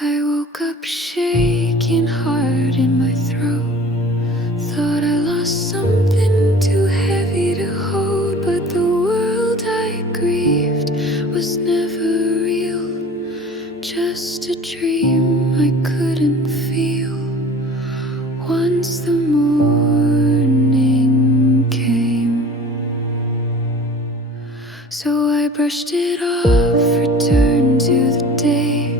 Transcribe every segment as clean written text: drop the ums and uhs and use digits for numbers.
I woke up shaking, heart in my throat. Thought I lost something too heavy to hold, but the world I grieved was never real. Just a dream I couldn't feel. Once the morning came, so I brushed it off, returned to the day,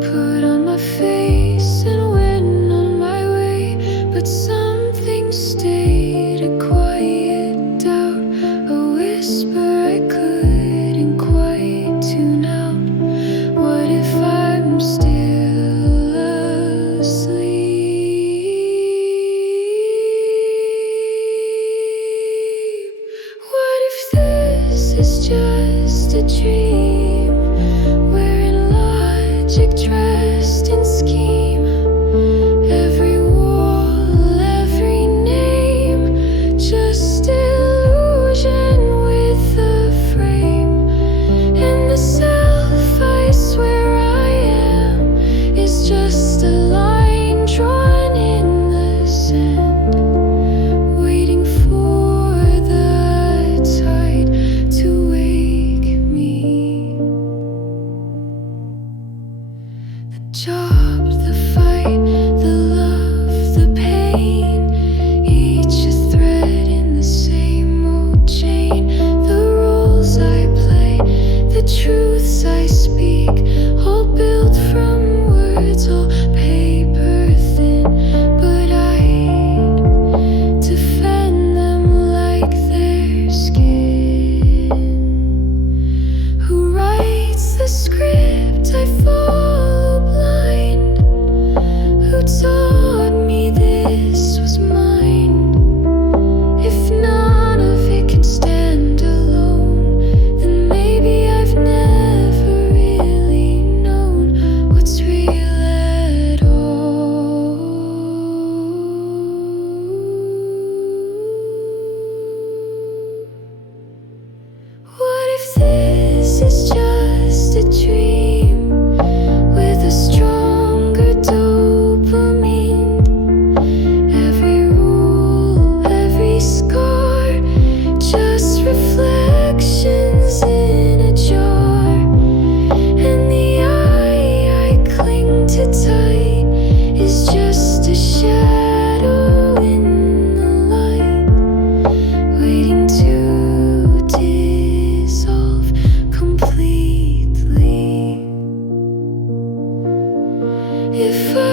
put on my face and went on my way. But something stayed, a quiet doubt, a whisper I couldn't quite tune out. What if I'm still asleep? What if this is just a dream, wherein logic dressed in scheme? Every wall, every name, just illusion with a frame. And the self I swear I am is just a line drawn in the sand, waiting for the tide to wake me. The job, the fight, the love, the pain, each a thread in the same old chain. The roles I play, the truths I speak, all built from words, all paper thin. But I'd defend them like their skin. Who writes the script I follow blind? Who taught me this was mine? If none of it can stand alone, then maybe I've never really known what's real at all. What if this is just a dream with a stronger dopamine? Every rule, every scar, just reflections in a jar. And the eye I cling to tight is just a shadow in the light, waiting to dissolve completely. If I